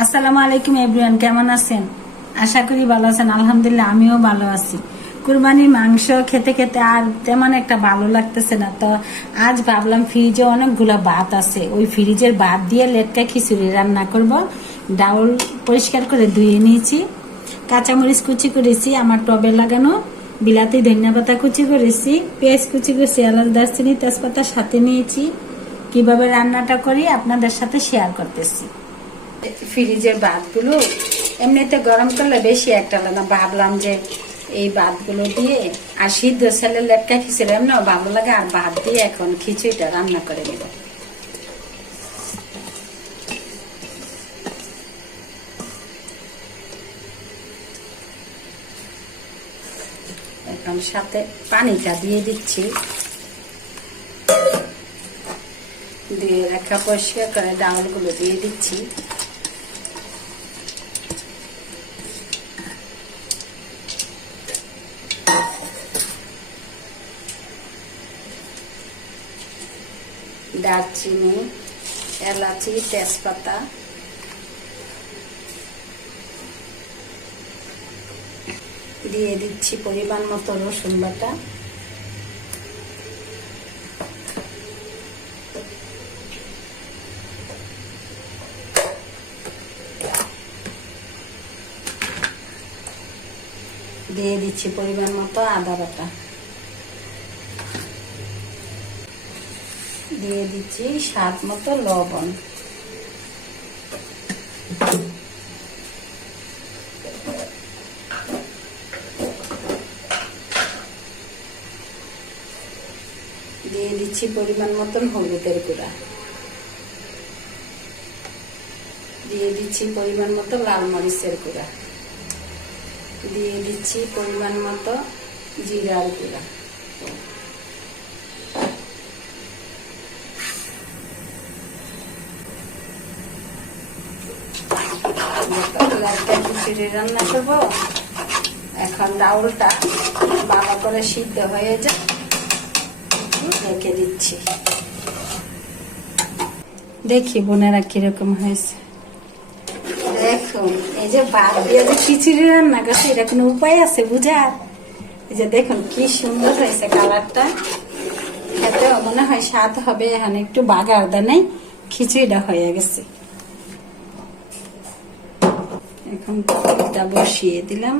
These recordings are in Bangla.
আসসালামু আলাইকুম এভরিওয়ান, কেমন আছেন? আশা করি ভালো আছেন। আলহামদুলিল্লাহ আমিও ভালো আছি। কুরবানির মাংস খেতে খেতে আর তেমন একটা ভালো লাগতেছে না, তো আজ ভাবলাম ফ্রিজে অনেকগুলো ভাত আছে, ওই ফ্রিজের ভাত দিয়ে লেটকা খিচুড়ি রান্না করব। ডাউল পরিষ্কার করে ধুয়ে নিয়েছি, কাঁচামরিচ কুচি করেছি, আমার টবে লাগানো বিলাতি ধনিয়া পাতা কুচি করেছি, পেঁয়াজ কুচি করেছি, এলাচ দারচিনি তেজপাতা সাথে নিয়েছি। কিভাবে রান্নাটা করি আপনাদের সাথে শেয়ার করতেছি। ফ্রিজের ভাতগুলো এমনিতে গরম করলে বেশি একটা লাগে, ভাবলাম যে এই ভাতগুলো দিয়ে আর সিদ্ধ ছেলের লেটকা খিচুড়ি এমনি ভালো লাগে, আর ভাত দিয়ে এখন খিচুড়িটা রান্না করে নেব। এখন সাথে পানিটা দিয়ে দিচ্ছি, দিয়ে রাখা পরিষ্কার করে ডাউলগুলো দিয়ে দিচ্ছি। দারচিনি, এলাচি, তেজপাতা দিয়ে দিচ্ছি, পরিমাণ মতো রসুন বাটা, দিয়ে দিচ্ছি পরিমাণ মতো আদা বাটা, দিয়ে দিচ্ছি স্বাদ মতো লবণ, দিয়ে দিচ্ছি পরিমাণ মতন হলুদের গুঁড়া, দিয়ে দিচ্ছি পরিমাণ মতো লাল মরিচের গুঁড়া, দিয়ে দিচ্ছি পরিমাণ মতো জিরার গুঁড়া, খিচুড়ি রান্না করবো। এখন ডাউলটা ভালো করে সিদ্ধ হয়ে যায়, রেখে দিচ্ছি। দেখি বোনেরা কিরকম হয়েছে। দেখুন এই যে ভাত দিয়ে যে খিচুড়ি রান্না করছে, এটা কোনো উপায় আছে বুঝার? এই যে দেখুন কি সুন্দর হয়েছে কালারটা, খেতেও মনে হয় স্বাদ হবে। এখন একটু বাগার দানে খিচুড়িটা হয়ে গেছে। এখন এটা বসিয়ে দিলাম,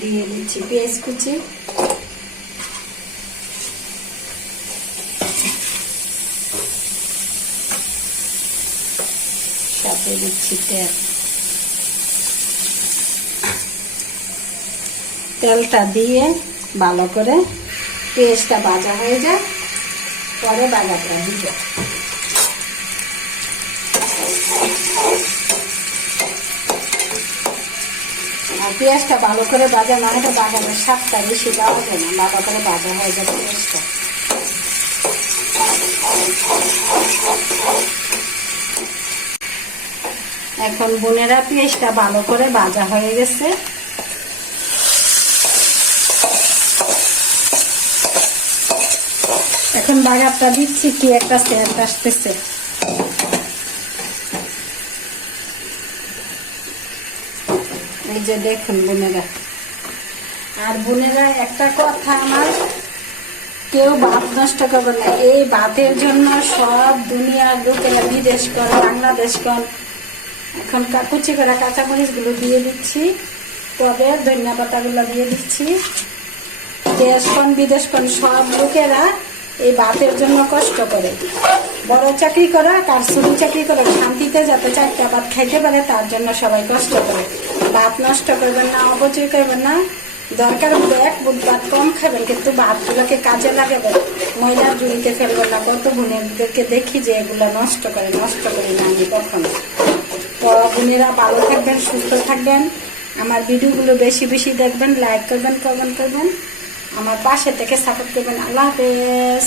দিয়ে দিচ্ছি পেঁয়াজ কুচি, সাথে দিচ্ছি তেল। তেলটা দিয়ে ভালো করে পেঁয়াজটা ভাজা হয়ে যায়, পরে বাগারটা দিব। আর পেঁয়াজটা ভালো করে ভাজা না হলে বাগানের স্বাদটা বেশি পাওয়া যায় না, ভালো করে ভাজা হয়ে যাবে পেঁয়াজটা। এখন বোনেরা পেঁয়াজটা ভালো করে ভাজা হয়ে গেছে, এখন বাগারটা দিচ্ছি, কি একটা সেন্ট আসতেছে। এই যে দেখুন বোনেরা, আর বোনেরা একটা কথা, আমার কেউ ভাত নষ্ট করবে না। এই ভাতের জন্য সব দুনিয়ার লোকেরা বিদেশ করে, বাংলাদেশ কর। এখন কুচি করা কাঁচামরিচ গুলো দিয়ে দিচ্ছি, তবে ধনিয়া পাতা গুলো দিয়ে দিচ্ছি। দেশ কন বিদেশ কন সব লোকেরা এই ভাতের জন্য কষ্ট করে। বড় চাকরি করা আর ছোট চাকরি করে শান্তিতে যাতে চারটা ভাত খাইতে পারে, তার জন্য সবাই কষ্ট করে। ভাত নষ্ট করবেন না, অপচয় করবেন না। দরকার হলে এক বুট ভাত কম খাবেন, কিন্তু ভাতগুলোকে কাজে লাগাবেন, ময়লার ঝুড়িতে ফেলবেন না। কত বোনেদেরকে দেখি যে এগুলো নষ্ট করে না আমি কখনো। তো বোনেরা ভালো থাকবেন, সুস্থ থাকবেন, আমার ভিডিওগুলো বেশি বেশি দেখবেন, লাইক করবেন, কমেন্ট করবেন, আমার পাশে থেকে সাপোর্ট করবেন। আল্লাহ হাফেজ।